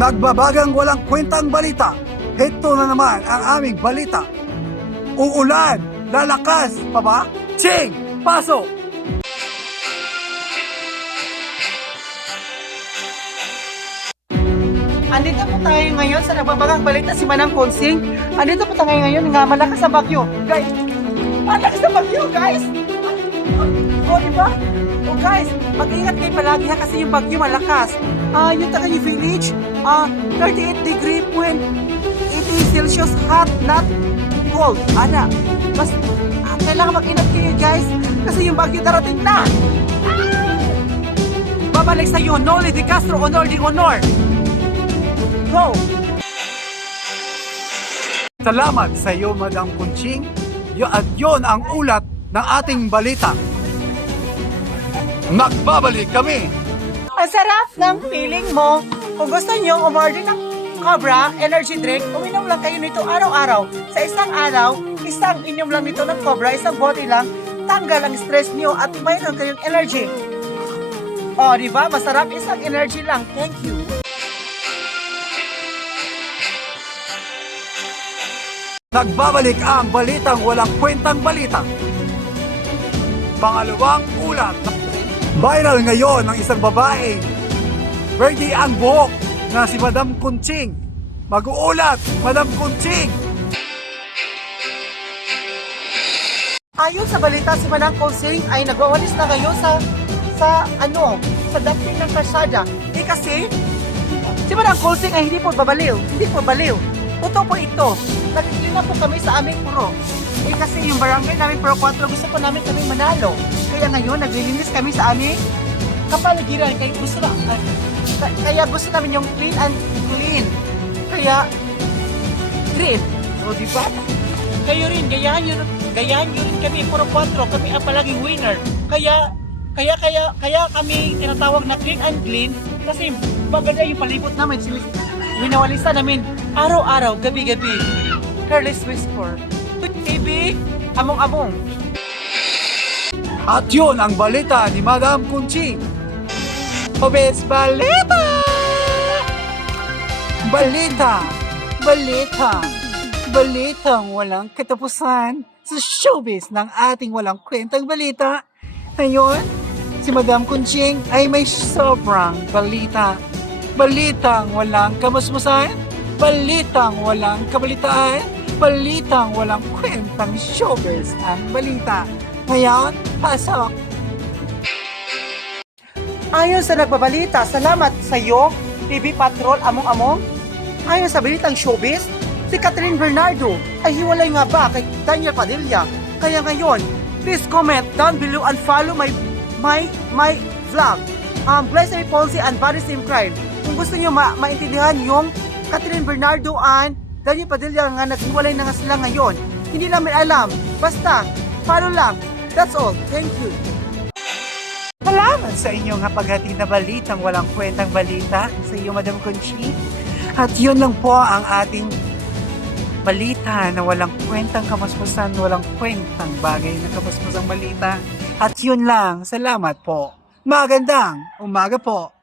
Nagbabagang walang kwentang balita. Ito na naman ang aming balita. Uulan, lalakas pa ba? Ching! Pasok! Andito po tayo ngayon sa nagbabagang balita si Manang Konsing. Andito po tayo ngayon nga malakas ang bagyo. Guys, malakas ang bagyo, guys! O, diba? O guys, mag-ingat kayo palagi ha kasi yung bagyo malakas. Yung taga yung village, 38 degree point 80 Celsius hot, not cold. Ana, mas kailangan mag-ingat kayo guys kasi yung bagyo darating na. Babalik sa iyo, Noli de Castro, honor de honor. Go! Salamat sa iyo, Madam Kunching. At yun ang ulat ng ating balita. Nagbabalik kami. Ang sarap ng feeling mo. Kung gusto nyo umorder ng Cobra Energy Drink, uminom lang kayo nito araw-araw. Sa isang araw, isang inom lang nito ng Cobra, isang bote lang, tanggal ang stress nyo at mayroon kayong energy. O, diba? Masarap, isang energy lang. Thank you. Nagbabalik ang balitang walang kwentang balita. Pangalawang ulat. Viral ngayon ng isang babae. Verde ang buhok na si Madam Kunching. Mag-uulat, Madam Kunching. Ayon sa balita, si Manang Konsing ay nagwawalis na ngayon sa dating ng karsada. Kasi, si Manang Konsing ay hindi po babaliw. Hindi po baliw. Totoo po ito. Nagkikina po kami sa aming puro. Kasi yung barangay namin Puro 4, gusto po namin kami manalo. Kaya ngayon, naglilinis kami sa aming kapaligiran. Kaya gusto namin yung clean and clean. Kaya, green. O, diba? Kayo rin, gayahan nyo rin kami Puro 4. Kami ang palaging winner. Kaya kami tinatawag na clean and clean kasi maganda yung palibot namin. Winawalisan namin araw-araw, gabi-gabi. Careless Whisper. TV, among-among. At yun ang balita ni Madam Kunching. Obes balita! Balita! Balita! Balitang walang katapusan sa showbiz ng ating walang kwentang balita. Ngayon, si Madam Kunching ay may sobrang balita. Balitang walang kamusmusan, balitang walang kabalitaan, balitang walang kwentang showbiz ang balita. Ngayon, pasok! Ayon sa nagbabalita, salamat sa iyo, TV Patrol, among-among. Ayon sa balitang showbiz, si Catherine Bernardo ay hiwalay nga ba kay Daniel Padilla. Kaya ngayon, please comment down below and follow my vlog. Blessed Ponzi and Body Same Crime. Kung gusto nyo maintindihan yung Catherine Bernardo and Daniel Padilla nga naghiwalay na nga sila ngayon. Hindi namin alam. Basta, follow lang. That's all. Thank you. Salamat sa inyong hapaghatid na balitang walang kwentang balita sa iyo, Madam Conchi. At yun lang po ang ating balita na walang kwentang kamusmusan, walang kwentang bagay na kamusmusang balita. At yun lang. Salamat po. Magandang umaga po.